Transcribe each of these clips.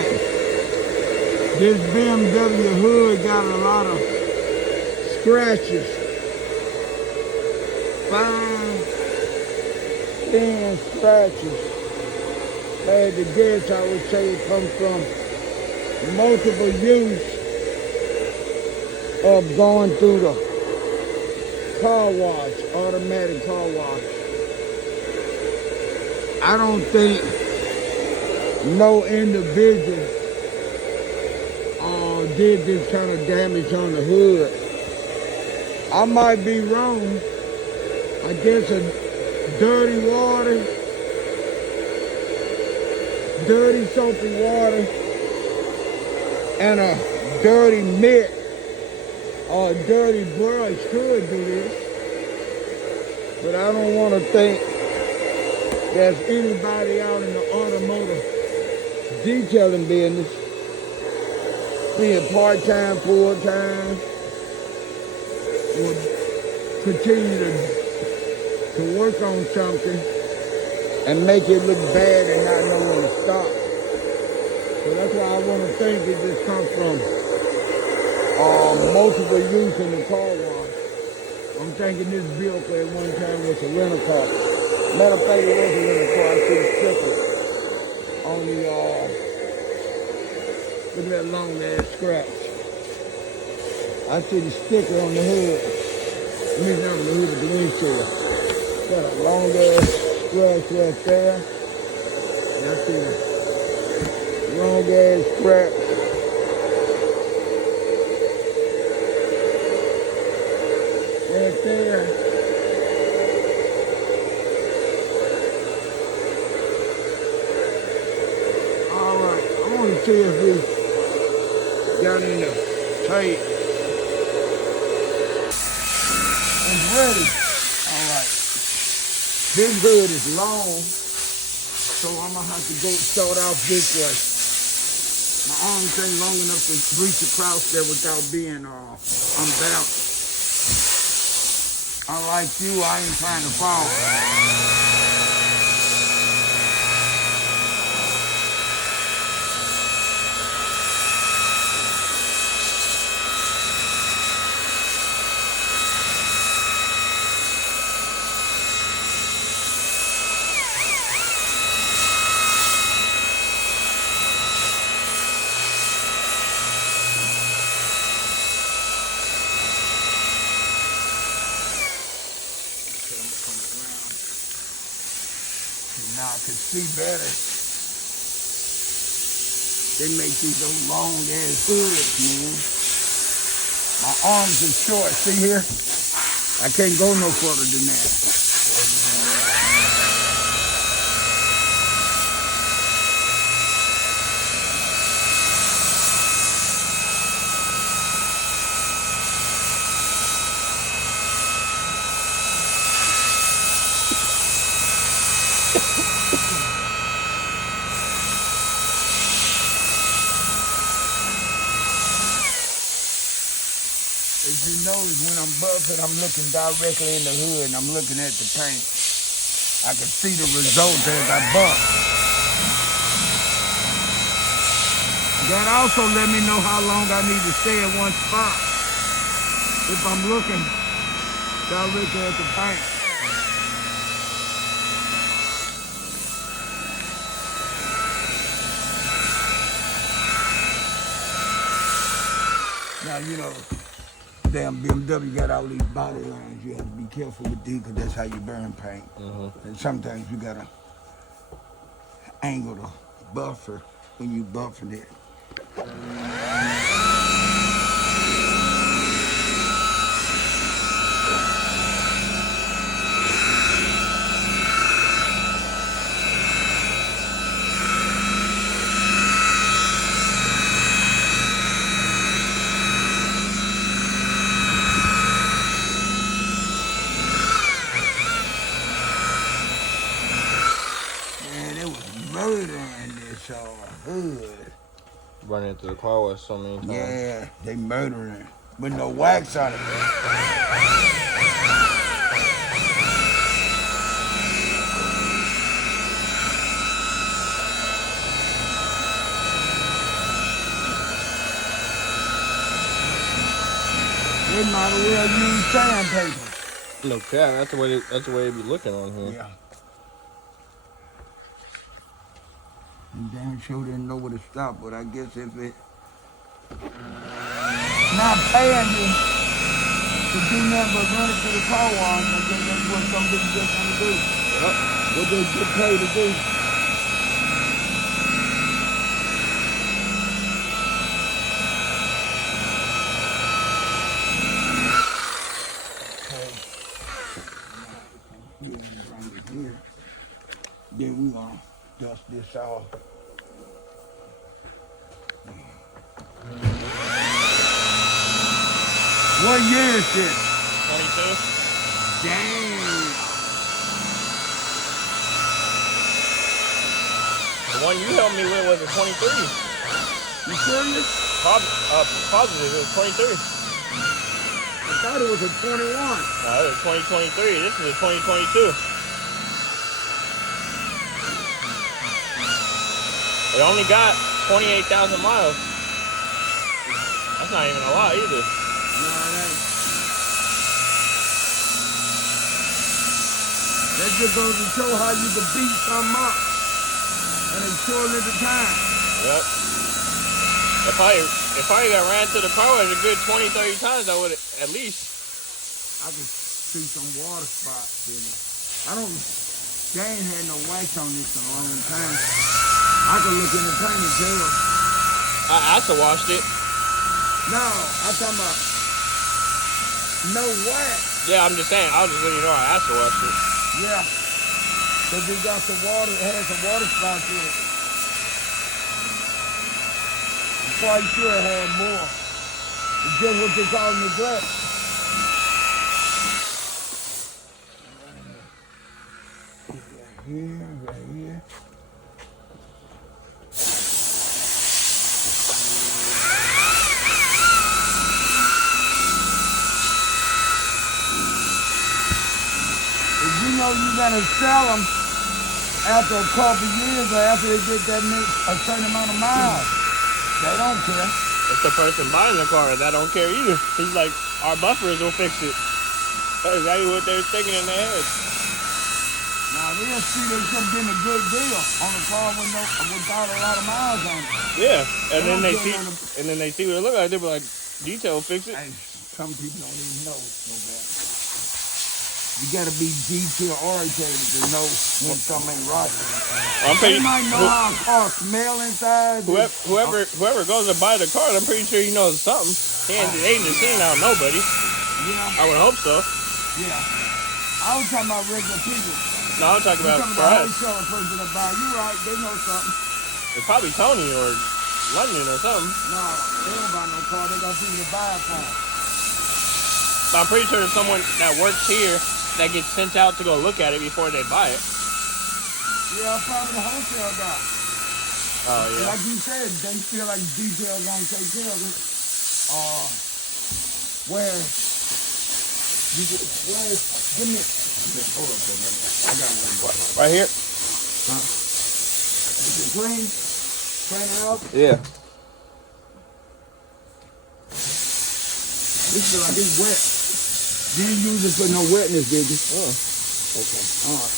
right. This BMW hood got a lot of scratches. Fine, thin scratches. If I had to guess, I would say it comes from multiple use of going through the car wash, automatic car wash. I don't think no individual did this kind of damage on the hood. I might be wrong. I guess a dirty water, dirty soapy water, and a dirty mitt or a dirty brush could do this. But I don't want to think there's anybody out in the automotive detailing business, being part-time, full-time, will continue to work on something and make it look bad and not know when to stop. So that's why I want to think it just comes from multiple use in the car wash. I'm thinking this vehicle at one time was a rental car. Matter of fact, it was a rental car. I see the sticker on the, look at that long ass scratch. I see the sticker on the hood. I mean, not on the hood, but the windshield. Got a long ass scratch right there. And I see the long ass scratch. Right there. All right, I want to see if we got any tape. It's ready. All right. This hood is long, so I'm gonna have to go start off this way. My arms ain't long enough to reach across there without being unbalanced. Unlike you, I ain't trying to fall. Now I can see better. They make these old long ass hoods, man. My arms are short, see here? I can't go no further than that. As you notice, when I'm buffing, I'm looking directly in the hood and I'm looking at the paint. I can see the results as I buff. That also let me know how long I need to stay at one spot if I'm looking directly at the paint. Now, you know, damn BMW got all these body lines. You have to be careful with these because that's how you burn paint. And sometimes you gotta angle the buffer when you buffing it. Murdering this hood. Running into the car wash so many times. Yeah, they murdering with no wax on it. They might as well use sandpaper. No cap. That's the way. That's the way it be looking on here. Yeah. And damn sure didn't know where to stop, but I guess if it not paying you to do nothing but run it to the car wash, I guess that's what some people just want to do. Yep. What they get paid to do. Then we gonna dust this off. What year is this? 22. Dang. The one you helped me with was a 23. You serious? Positive. It was 23. I thought it was a 21. No, it was 2023. This is a 2022. It only got 28,000 miles. That's not even a lot either. No, it ain't. That just goes to show how you can beat something up in a short little time. Yep. If I got ran to the car wash a good 20, 30 times, I would at least. I can see some water spots in it. They ain't had no wax on this in a long time. I can look in the paint and tell. I also washed it. No, I'm talking about no wax. Yeah, I'm just saying. I was just letting you know I also washed it. Yeah. Because it got some water, it had some water spots in it. I'm quite sure it had more. It's just what they call neglect. Right here. If you know you're gonna sell them after a couple years or after they get that a certain amount of miles, they don't care. It's the person buying the car that don't care either. He's like, our buffers will fix it. That's exactly what they're thinking in their head. Now they'll see they come getting a good deal on a car without a lot of miles on it. Yeah, and then they see what it look like. They be like, detail fix it. Hey, some people don't even know no better. You gotta be detail oriented to know when something ain't right. They might know how a car smell inside. Whoever goes to buy the car, I'm pretty sure he knows something. They ain't just seen out nobody. Yeah. I would hope so. Yeah. I was talking about regular people. No, I'm talking about for us. Wholesale person that buy. You right, they know something. It's probably Tony or London or something. No, they don't buy no car. They got people to buy it for them. But I'm pretty sure there's someone that works here that gets sent out to go look at it before they buy it. Yeah, probably the wholesale guy. Oh, yeah. Like you said, they feel like details don't take care of it. Give me, hold up for a minute. I got one. Right here? Huh? Is it clean? Clean out? Yeah. This feel like it's wet. You didn't use it for no wetness, did you? Oh. Okay. All right.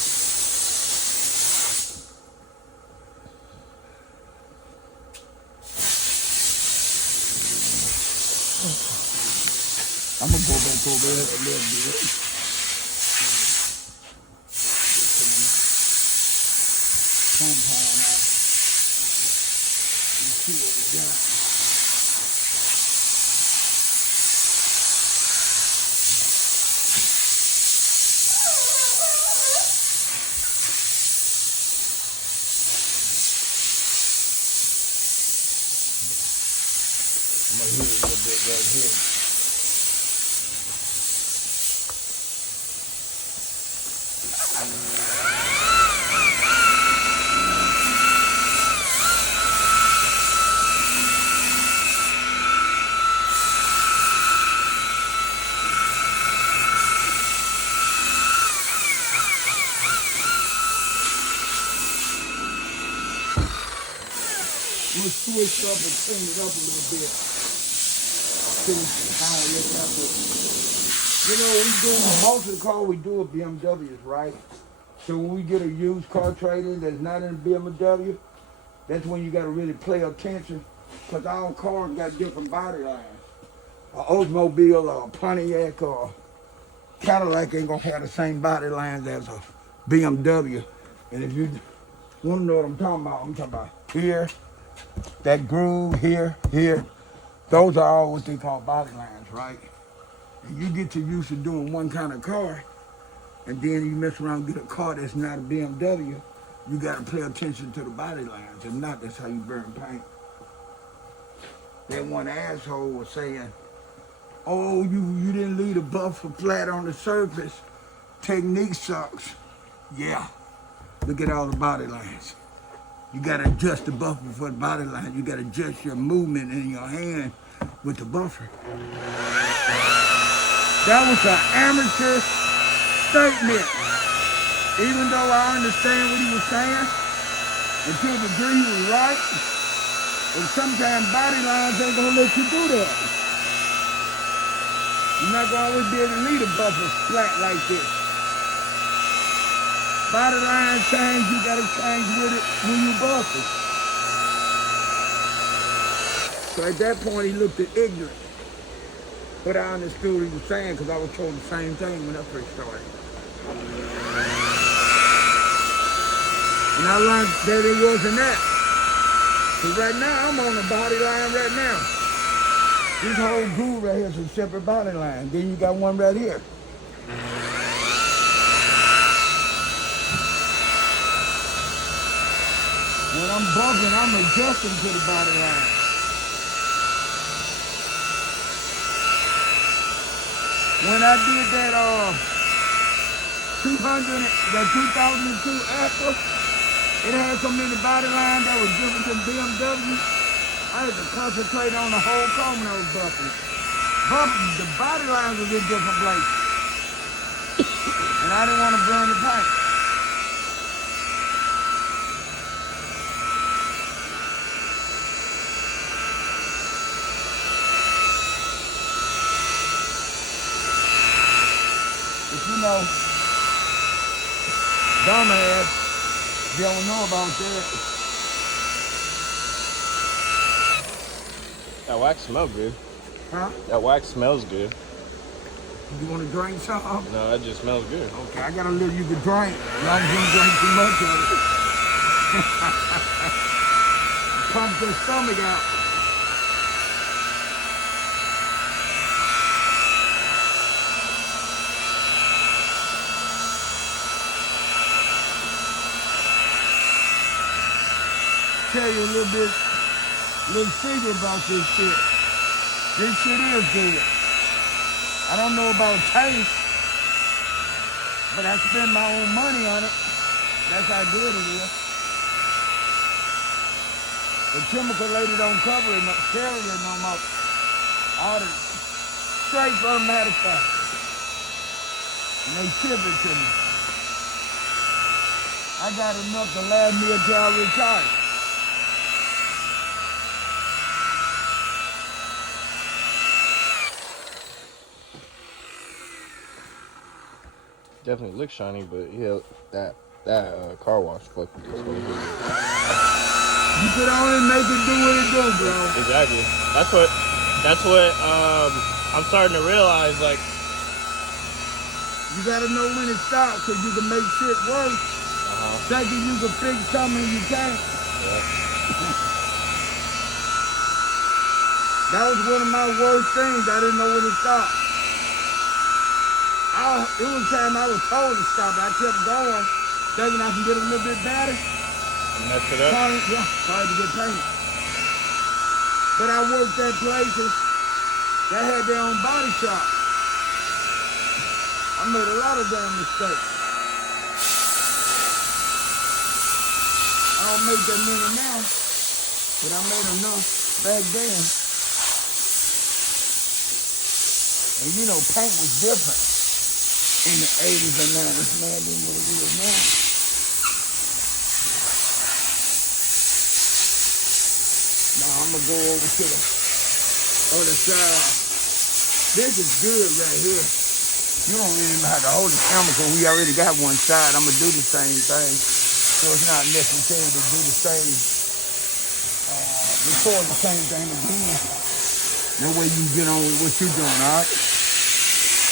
I'm gonna go back over there a little bit. Compound out. Let's see what we got. I'm gonna hit it a little bit right here. I'm gonna switch up and clean it up a little bit. see how it looks like it. You know, we do most of the cars we do are BMWs, right? So when we get a used car trading that's not in a BMW, that's when you got to really pay attention, because our cars got different body lines. An Oldsmobile or a Pontiac or Cadillac ain't gonna have the same body lines as a BMW. And if you want to know what I'm talking about here, that groove here, here. Those are all what they call body lines, right? And you get used to doing one kind of car, and then you mess around and get a car that's not a BMW, you gotta pay attention to the body lines. If not, that's how you burn paint. That one asshole was saying, oh, you didn't leave the buffer flat on the surface. Technique sucks. Yeah, look at all the body lines. You gotta adjust the buffer for the body line. You gotta adjust your movement in your hand with the buffer. That was an amateur statement. Even though I understand what he was saying, and to a degree he was right, but sometimes body lines ain't gonna let you do that. You're not gonna always be able to leave the buffer flat like this. Body line change, you gotta change with it when you buff it. So at that point he looked at ignorant. But I understood what he was saying, because I was told the same thing when I first started. And I learned that it wasn't that. Because right now I'm on a body line right now. This whole groove right here is a separate body line. Then you got one right here. When I'm bumping, I'm adjusting to the body line. When I did that 2002 Acura, it had so many body lines that was different than BMW. I had to concentrate on the whole car when I was buffing. The body lines was in different places. And I didn't want to burn the paint. You know, dumbass, they don't know about that. That wax smells good. Huh? That wax smells good. You want to drink something? No, that just smells good. Okay, I got a little you can drink. As long as you don't drink too much of it. Pump your stomach out. Tell you a little secret about this shit. This shit is good. I don't know about taste, but I spend my own money on it. That's how good it is. The chemical lady don't cover it, carry it no more. All the straight from the manufacturer. And they ship it to me. I got enough to last me until I retire. Definitely looks shiny, but yeah, that car wash fucked with this whole video. You put on it, make it do what it do, bro. Exactly. That's what I'm starting to realize. Like, you gotta know when to stop, so you can make shit worse. Thinking you can fix something you can't. Yeah. That was one of my worst things. I didn't know when to stop. It was time I was told to stop. I kept going, thinking I can get a little bit better. And mess it up? Tried to get painted. But I worked at places that had their own body shop. I made a lot of damn mistakes. I don't make that many now, but I made enough back then. And you know, paint was different in the 80s and 90s, man, than what it is now. Now I'm gonna go over to the other side. This is good right here. You don't even have to hold the camera because we already got one side. I'm going to do the same thing. So it's not necessary to do the same, record the same thing again. That way you get on with what you're doing, all right?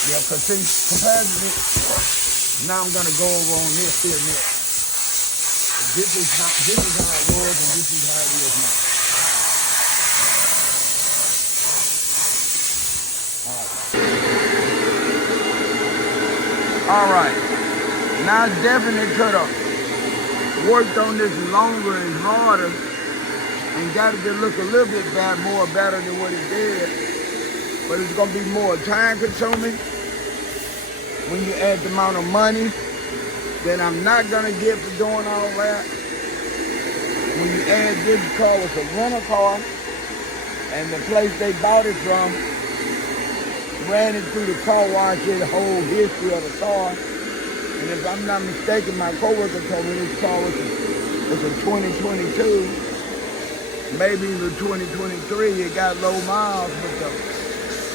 Yeah, because see, compared to this, now I'm going to go over on this here next. This is how it was and this is how it is now. All right. Now I definitely could have worked on this longer and harder and got it to look a little bit better than what it did. But it's gonna be more time consuming when you add the amount of money that I'm not gonna get for doing all that. When you add this car was a rental car and the place they bought it from ran it through the car wash, the whole history of the car. And if I'm not mistaken, my coworker told me this car was a 2022, maybe even 2023. It got low miles, but the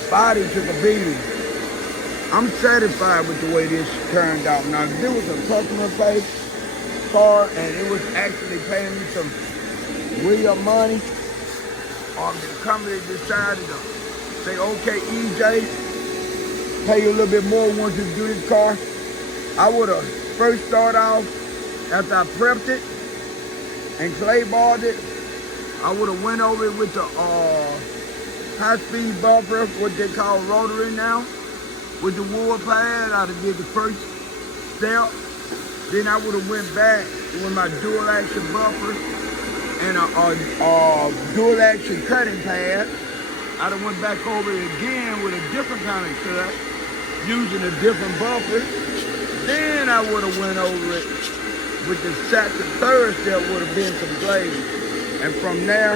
body took a beating. I'm satisfied with the way this turned out. Now, this was a customer-paid car, and it was actually paying me some real money. The company decided to say, okay, EJ, pay you a little bit more once you do this car. I would have first started off after I prepped it and clayballed it. I would have went over it with the high-speed buffer, what they call rotary now, with the wood pad. I'd have did the first step. Then I would have went back with my dual action buffer and a dual action cutting pad. I'd have went back over it again with a different kind of cut, using a different buffer. Then I would have went over it with the third step would have been some glaze. And from there,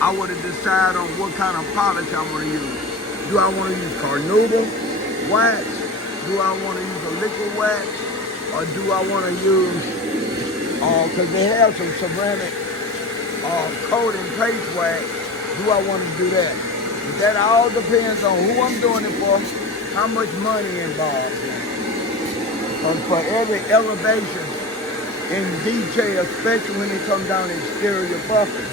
I would have decided on what kind of polish I want to use. Do I want to use carnauba wax? Do I want to use a liquid wax? Or do I want to use, because they have some ceramic coating paste wax, do I want to do that? That all depends on who I'm doing it for, how much money involved. Because for every elevation in detail, especially when it comes down to exterior buffing,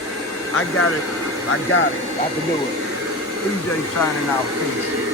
I got it. I can do it. EJ signing out. Peace.